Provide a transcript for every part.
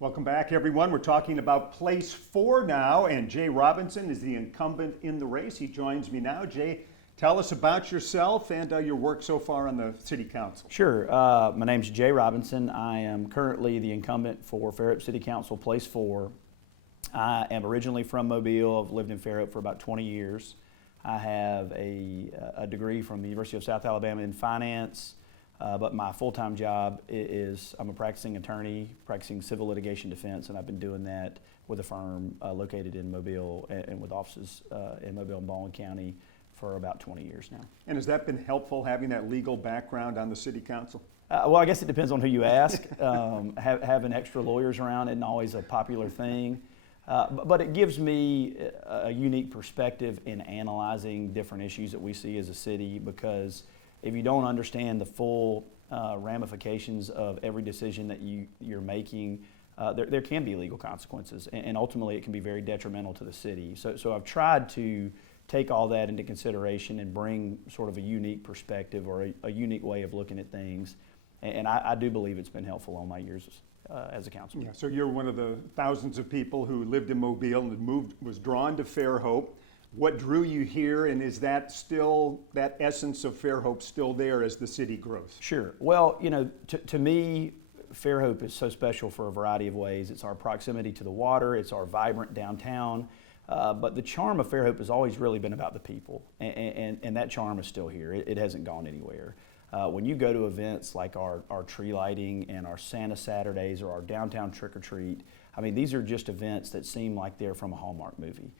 Welcome back, everyone. We're talking about place 4 now, and Jay Robinson is the incumbent in the race. He joins me now. Jay, tell us about yourself and your work so far on the City Council. Sure. My name's Jay Robinson. I am currently the incumbent for Fairhope City Council, place 4. I am originally from Mobile. I've lived in Fairhope for about 20 years. I have a degree from the University of South Alabama in finance. But my full-time job is I'm a practicing attorney, practicing civil litigation defense, and I've been doing that with a firm located in Mobile and with offices in Mobile and Baldwin County for about 20 years now. And has that been helpful, having that legal background on the City Council? Well, I guess it depends on who you ask. Having extra lawyers around isn't always a popular thing. But it gives me a unique perspective in analyzing different issues that we see as a city, because if you don't understand the full ramifications of every decision that you're making, there can be legal consequences, and ultimately it can be very detrimental to the city. So I've tried to take all that into consideration and bring sort of a unique perspective or a unique way of looking at things, and I do believe it's been helpful all my years as a councilman. Yeah, so you're one of the thousands of people who lived in Mobile and was drawn to Fairhope. What drew you here, and is that still, that essence of Fairhope still there as the city grows? Sure. Well, you know, to me, Fairhope is so special for a variety of ways. It's our proximity to the water, it's our vibrant downtown, but the charm of Fairhope has always really been about the people, and that charm is still here. It hasn't gone anywhere. When you go to events like our tree lighting and our Santa Saturdays or our downtown trick-or-treat, I mean, these are just events that seem like they're from a Hallmark movie.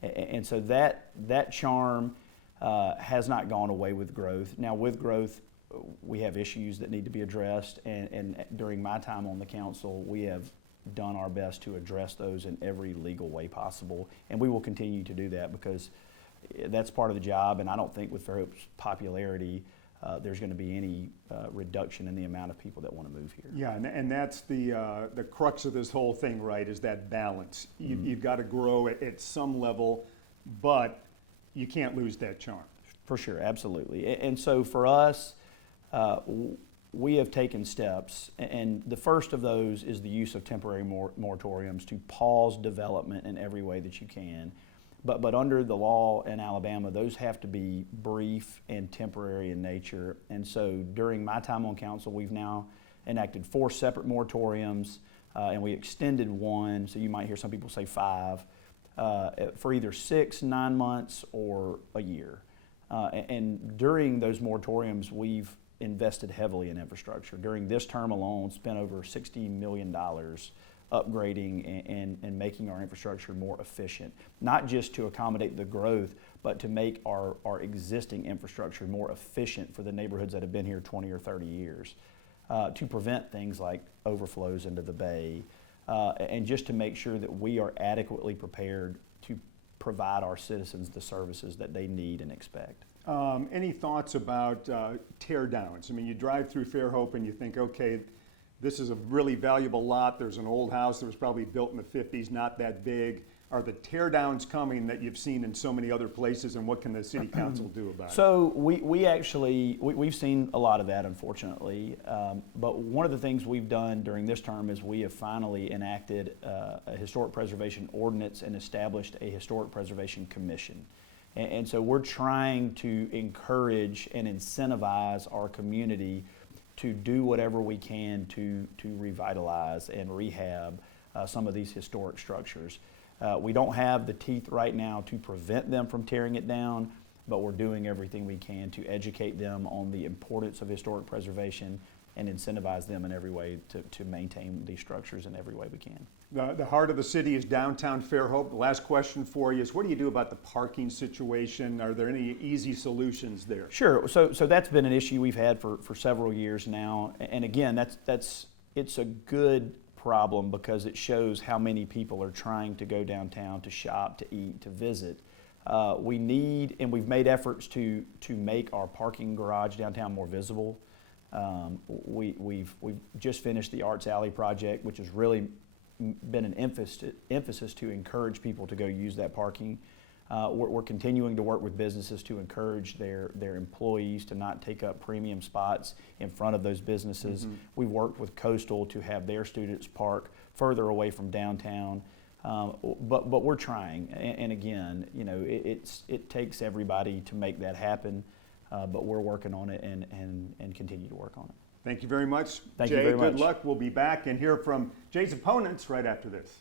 And so that charm has not gone away with growth. Now, with growth, we have issues that need to be addressed, and during my time on the council, we have done our best to address those in every legal way possible, and we will continue to do that because that's part of the job, and I don't think with Fairhope's popularity there's going to be any reduction in the amount of people that want to move here. Yeah, and that's the crux of this whole thing, right, is that balance. You've got to grow at some level, but you can't lose that charm. For sure, absolutely. And so for us, we have taken steps, and the first of those is the use of temporary moratoriums to pause development in every way that you can. But under the law in Alabama, those have to be brief and temporary in nature. And so during my time on council, we've now enacted 4 separate moratoriums, and we extended one, so you might hear some people say 5, for either 6, 9 months, or a year. And during those moratoriums, we've invested heavily in infrastructure. During this term alone, spent over $60 million upgrading and making our infrastructure more efficient, not just to accommodate the growth, but to make our existing infrastructure more efficient for the neighborhoods that have been here 20 or 30 years, to prevent things like overflows into the bay, and just to make sure that we are adequately prepared to provide our citizens the services that they need and expect. Any thoughts about tear downs? I mean, you drive through Fairhope and you think, okay, this is a really valuable lot. There's an old house that was probably built in the 50s, not that big. Are the tear downs coming that you've seen in so many other places, and what can the City Council do about it? So we've seen a lot of that, unfortunately. But one of the things we've done during this term is we have finally enacted a historic preservation ordinance and established a historic preservation commission. And so we're trying to encourage and incentivize our community to do whatever we can to revitalize and rehab some of these historic structures. We don't have the teeth right now to prevent them from tearing it down, but we're doing everything we can to educate them on the importance of historic preservation and incentivize them in every way to maintain these structures in every way we can. The heart of the city is downtown Fairhope. The last question for you is, what do you do about the parking situation? Are there any easy solutions there? Sure. So that's been an issue we've had for several years now. And again, it's a good problem because it shows how many people are trying to go downtown to shop, to eat, to visit. We need, and we've made efforts to make our parking garage downtown more visible. We've just finished the Arts Alley project, which has really been an emphasis to encourage people to go use that parking. We're continuing to work with businesses to encourage their employees to not take up premium spots in front of those businesses. We've worked with Coastal to have their students park further away from downtown. But we're trying, and again, you know, it takes everybody to make that happen, but we're working on it and continue to work on it. Thank you very much, Thank Jay. you very Good much. luck. We'll be back and hear from Jay's opponents right after this.